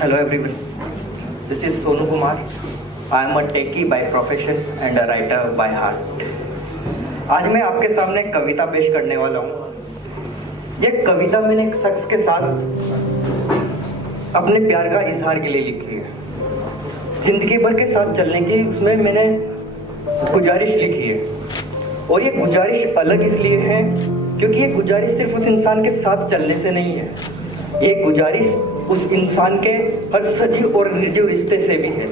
Hello everyone. This is Sonu Kumar. I am a techie by profession and a writer by heart. आज मैं आपके सामने एक कविता पेश करने वाला हूँ। ये कविता मैंने एक शख्स के साथ अपने प्यार का इजहार के लिए लिखी है। जिंदगी भर के साथ चलने की उसमें मैंने गुजारिश लिखी है, और ये गुजारिश अलग इसलिए है क्योंकि ये गुजारिश सिर्फ उस इंसान के साथ चलने से नहीं है, ये गुजारिश उस इंसान के हर सजीव और निर्जीव रिश्ते से भी है।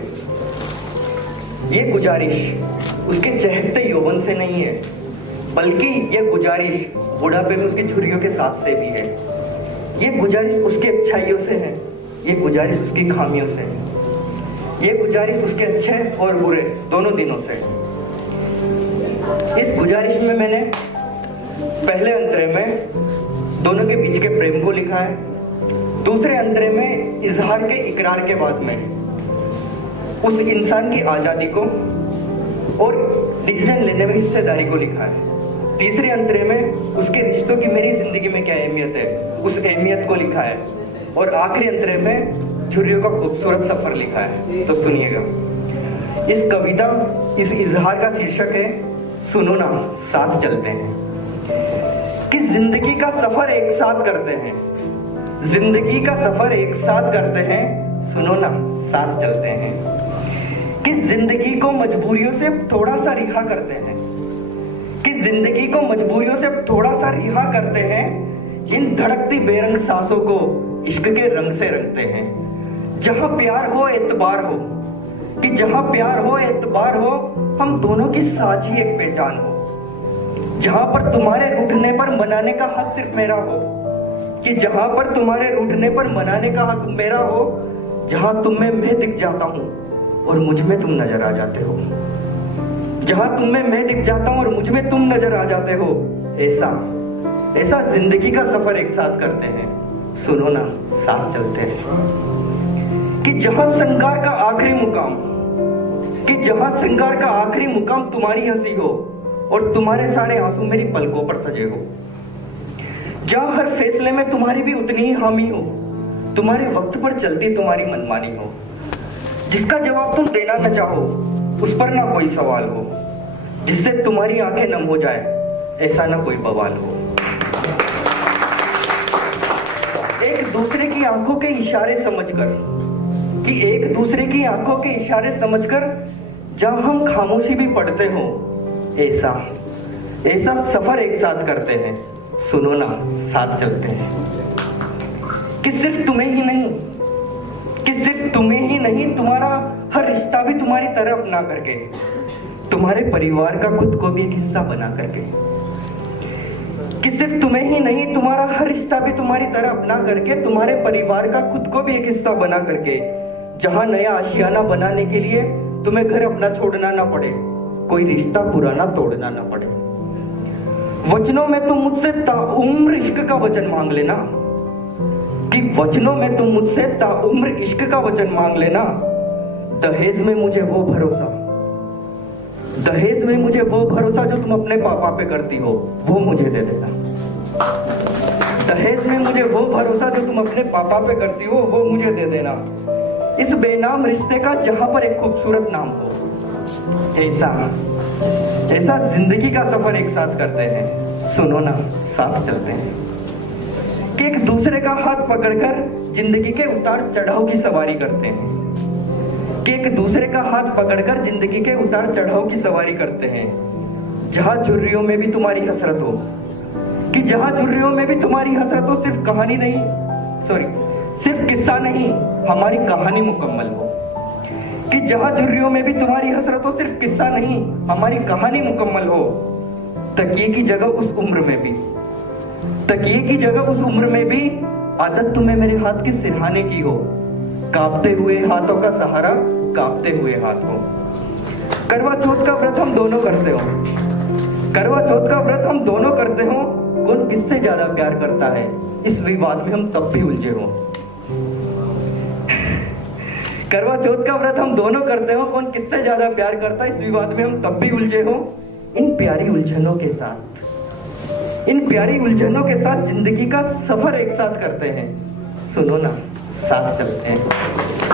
ये गुजारिश उसके चहकते यौवन से नहीं है, बल्कि ये गुजारिश बुढ़ापे में उसकी छुरियों के साथ से भी है। ये गुजारिश उसकी अच्छाइयों से है, ये गुजारिश उसकी खामियों से है, ये गुजारिश उसके अच्छे और बुरे दोनों दिनों से। इस गुजारिश में मैंने पहले अंतरे में दोनों के बीच के प्रेम को लिखा है, दूसरे अंतरे में इजहार के इकरार के बाद में उस इंसान की आज़ादी को और डिसीजन लेने में हिस्सेदारी को लिखा है, तीसरे अंतरे में उसके रिश्तों की मेरी जिंदगी में क्या अहमियत है उस अहमियत को लिखा है, और आखिरी अंतरे में छुरियों का खूबसूरत सफर लिखा है। तो सुनिएगा, इस कविता इस इजहार का शीर्षक है सुनो ना साथ चलते हैं। कि जिंदगी का सफर एक साथ करते हैं, जिंदगी का सफर एक साथ करते हैं, सुनो ना साथ चलते हैं। कि जिंदगी को मजबूरियों से थोड़ा सा रिहा करते हैं, कि जिंदगी को मजबूरियों से थोड़ा सा रिहा करते हैं, इन धड़कती बेरंग सांसों को इश्क के रंग से रंगते हैं। जहां प्यार हो एतबार हो, कि जहां प्यार हो एतबार हो, हम दोनों की साझी एक पहचान हो। जहां पर तुम्हारे रूठने पर मनाने का हक सिर्फ मेरा हो, कि जहां पर तुम्हारे रूठने पर मनाने का हक मेरा हो, जहां तुम में मैं दिख जाता हूं और मुझ में तुम नजर आ जाते हो, जहां तुम में मैं दिख जाता हूं और मुझ में तुम नजर आ जाते हो, ऐसा ऐसा जिंदगी का सफर एक साथ करते हैं, सुनो ना साथ चलते हैं। कि जहां श्रृंगार का आखिरी मुकाम, कि जहां श्रृंगार का आखिरी मुकाम तुम्हारी हंसी हो और तुम्हारे सारे आंसू मेरी पलकों पर सजे हो, जहां हर फैसले में तुम्हारी भी उतनी ही हामी हो, तुम्हारे वक्त पर चलती तुम्हारी मनमानी हो, जिसका जवाब तुम देना न चाहो उस पर ना कोई सवाल हो, जिससे तुम्हारी आंखें नम हो जाए ऐसा ना कोई बवाल हो। एक दूसरे की आंखों के इशारे समझकर, कि एक दूसरे की आंखों के इशारे समझकर जहां हम खामोशी भी पढ़ते हो, ऐसा ऐसा सफर एक साथ करते हैं, सुनो ना साथ चलते हैं। कि सिर्फ तुम्हें ही नहीं, कि सिर्फ तुम्हें ही नहीं, तुम्हारा हर रिश्ता भी तुम्हारी तरह अपना करके, तुम्हारे परिवार का खुद को भी एक हिस्सा बना करके, कि सिर्फ तुम्हें ही नहीं, तुम्हारा हर रिश्ता भी तुम्हारी तरह अपना करके, तुम्हारे परिवार का खुद को भी एक हिस्सा बना करके, जहां नया आशियाना बनाने के लिए तुम्हें घर अपना छोड़ना ना पड़े, कोई रिश्ता पुराना तोड़ना ना पड़े। वचनों में तुम मुझसे ताउम्र इश्क का वचन मांग लेना, कि वचनों में तुम मुझसे ताउम्र इश्क का वचन मांग लेना। दहेज में मुझे वो भरोसा, दहेज में मुझे वो भरोसा जो तुम अपने पापा पे करती हो, वो मुझे दे देना। दहेज में मुझे वो भरोसा जो तुम अपने पापा पे करती हो, वो मुझे दे देना। इस बेनाम रिश्ते का जहां पर एक खूबसूरत नाम हो, ऐसा ऐसा जिंदगी का सफर एक साथ करते हैं, सुनो ना साथ चलते हैं। कि एक दूसरे का हाथ पकड़कर जिंदगी के उतार चढ़ाव की सवारी करते हैं, कि एक दूसरे का हाथ पकड़कर जिंदगी के उतार चढ़ाव की सवारी करते हैं। जहां झुर्रियों में भी तुम्हारी हसरत हो, कि जहां झुर्रियों में भी तुम्हारी हसरत हो, सिर्फ कहानी नहीं, सिर्फ किस्सा नहीं, हमारी कहानी मुकम्मल हो। कि जहां झुर्रियों में भी तुम्हारी हसरत हो, सिर्फ किस्सा नहीं, हमारी कहानी मुकम्मल हो। तकिए की जगह उस उम्र में भी, तकिए की जगह उस उम्र में भी आदत तुम्हें मेरे हाथ की सिरहाने की हो, कांपते हुए हाथों का सहारा कांपते हुए हाथ हो। करवा चौथ का व्रत हम दोनों करते हो, करवा चौथ का व्रत हम दोनों करते हो, कौन किससे ज्यादा प्यार करता है इस विवाद में हम तब भी उलझे हो। करवा चौथ का व्रत हम दोनों करते हो, कौन किससे ज्यादा प्यार करता है इस विवाद में हम तब भी उलझे हो। इन प्यारी उलझनों के साथ, इन प्यारी उलझनों के साथ जिंदगी का सफर एक साथ करते हैं, सुनो ना साथ चलते हैं।